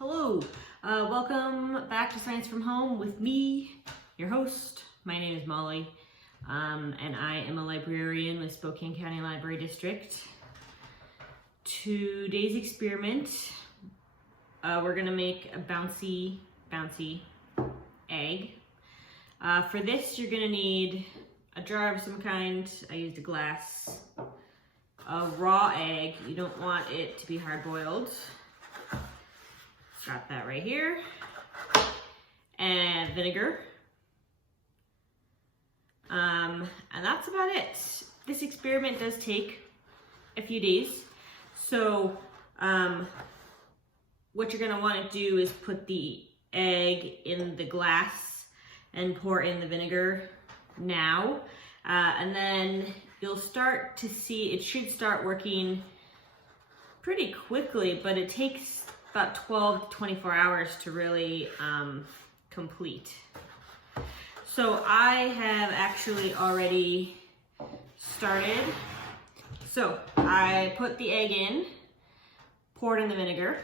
Hello, welcome back to Science from Home with me, your host. My name is Molly, and I am a librarian with Spokane County Library District. Today's experiment, we're gonna make a bouncy egg. For this, you're gonna need a jar of some kind. I used a glass. A raw egg, you don't want it to be hard boiled. Got that right here. And vinegar. And that's about it. This experiment does take a few days. So what you're gonna wanna do is put the egg in the glass and pour in the vinegar now. And then you'll start to see, it should start working pretty quickly, but it takes about 12 to 24 hours to really complete. So I have actually already started. So I put the egg in, poured in the vinegar,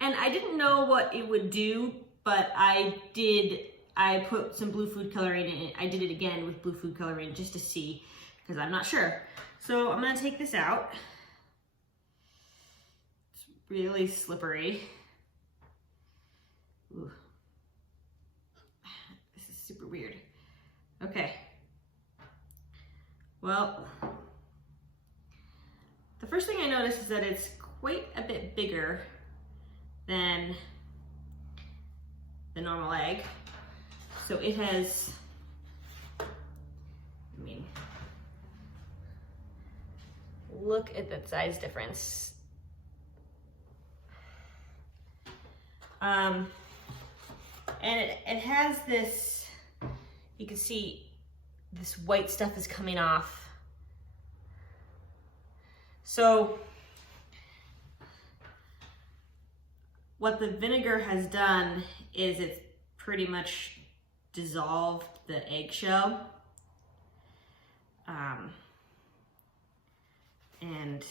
and I didn't know what it would do, but I put some blue food coloring in it. I did it again with blue food coloring just to see, because I'm not sure. So I'm gonna take this out. Really slippery. Ooh. This is super weird. Okay. Well, the first thing I noticed is that it's quite a bit bigger than the normal egg. So it has, look at that size difference. And it has this, you can see this white stuff is coming off. So what the vinegar has done is it's pretty much dissolved the eggshell. And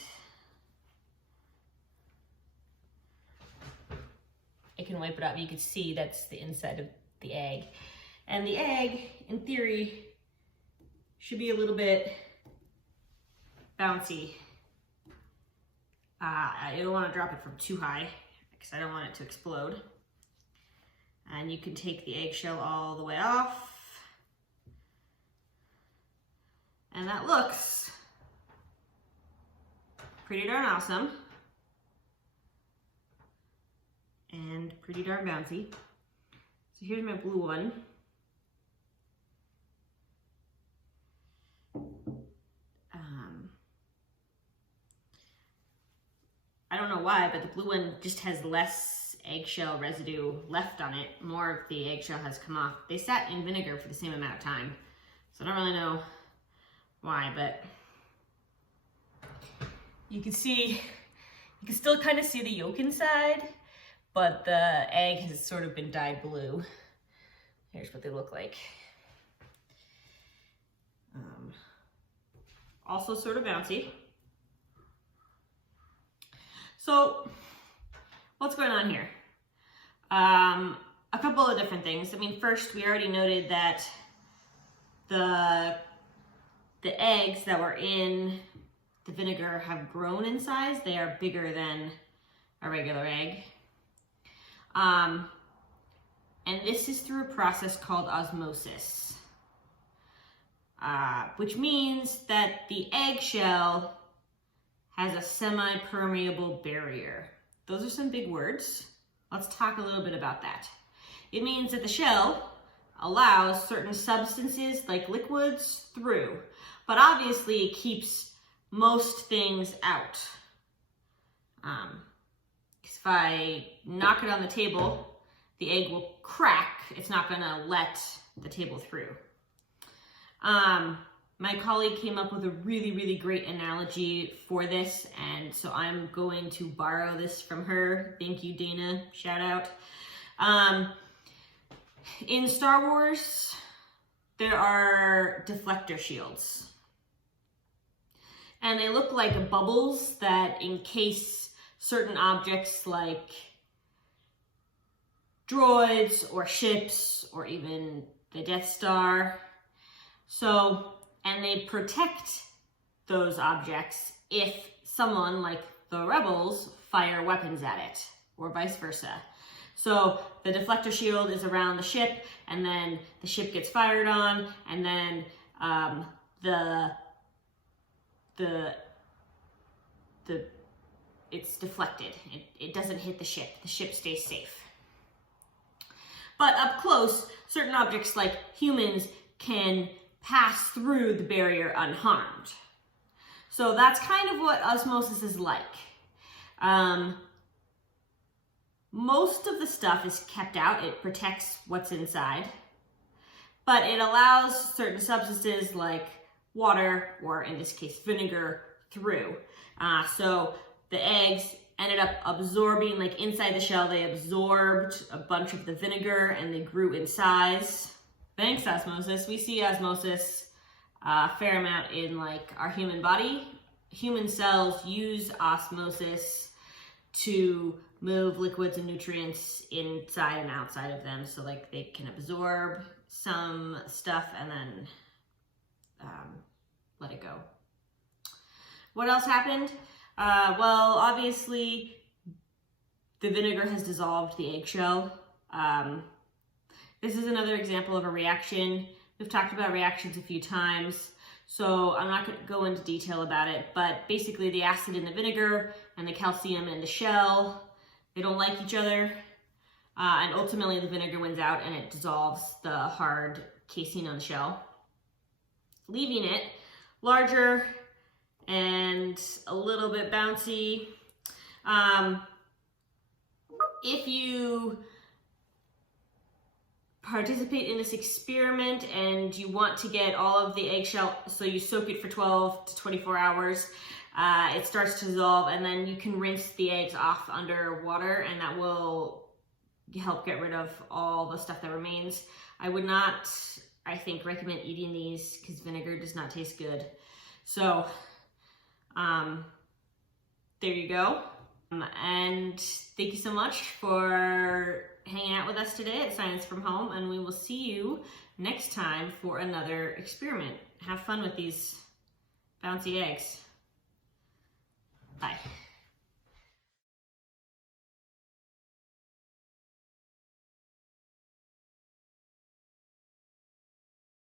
it can wipe it out. You can see that's the inside of the egg. And the egg, in theory, should be a little bit bouncy. I don't want to drop it from too high because I don't want it to explode. And you can take the eggshell all the way off. And that looks pretty darn awesome. And pretty darn bouncy. So here's my blue one. I don't know why, but the blue one just has less eggshell residue left on it. More of the eggshell has come off. They sat in vinegar for the same amount of time. So I don't really know why, but you can see, you can still kind of see the yolk inside, but the egg has sort of been dyed blue. Here's what they look like. Also sort of bouncy. So what's going on here? A couple of different things. I mean, first, we already noted that the eggs that were in the vinegar have grown in size. They are bigger than a regular egg. And this is through a process called osmosis, which means that the eggshell has a semi-permeable barrier. Those are some big words. Let's talk a little bit about that. It means that the shell allows certain substances like liquids through, but obviously it keeps most things out. If I knock it on the table, the egg will crack. It's not gonna let the table through. My colleague came up with a really, really great analogy for this, and so I'm going to borrow this from her. Thank you, Dana, shout out. In Star Wars, there are deflector shields. And they look like bubbles that encase certain objects like droids or ships or even the Death Star. So, and they protect those objects if someone like the rebels fire weapons at it, or vice versa. So the deflector shield is around the ship, and then the ship gets fired on, and then it's deflected. It doesn't hit the ship. The ship stays safe. But up close, certain objects like humans can pass through the barrier unharmed. So that's kind of what osmosis is like. Most of the stuff is kept out. It protects what's inside, but it allows certain substances like water, or in this case, vinegar, through. So the eggs ended up absorbing, like inside the shell, they absorbed a bunch of the vinegar and they grew in size. Thanks, osmosis. We see osmosis a fair amount in like our human body. Human cells use osmosis to move liquids and nutrients inside and outside of them, so like they can absorb some stuff and then let it go. What else happened? Well, obviously the vinegar has dissolved the eggshell. This is another example of a reaction. We've talked about reactions a few times, so I'm not going to go into detail about it, but basically the acid in the vinegar and the calcium in the shell, they don't like each other, and ultimately the vinegar wins out and it dissolves the hard casing on the shell, leaving it larger and a little bit bouncy. If you participate in this experiment and you want to get all of the eggshell, so you soak it for 12 to 24 hours, it starts to dissolve, and then you can rinse the eggs off under water, and that will help get rid of all the stuff that remains. I would not, I think, recommend eating these because vinegar does not taste good. So there you go. And thank you so much for hanging out with us today at Science from Home, and we will see you next time for another experiment. Have fun with these bouncy eggs. Bye.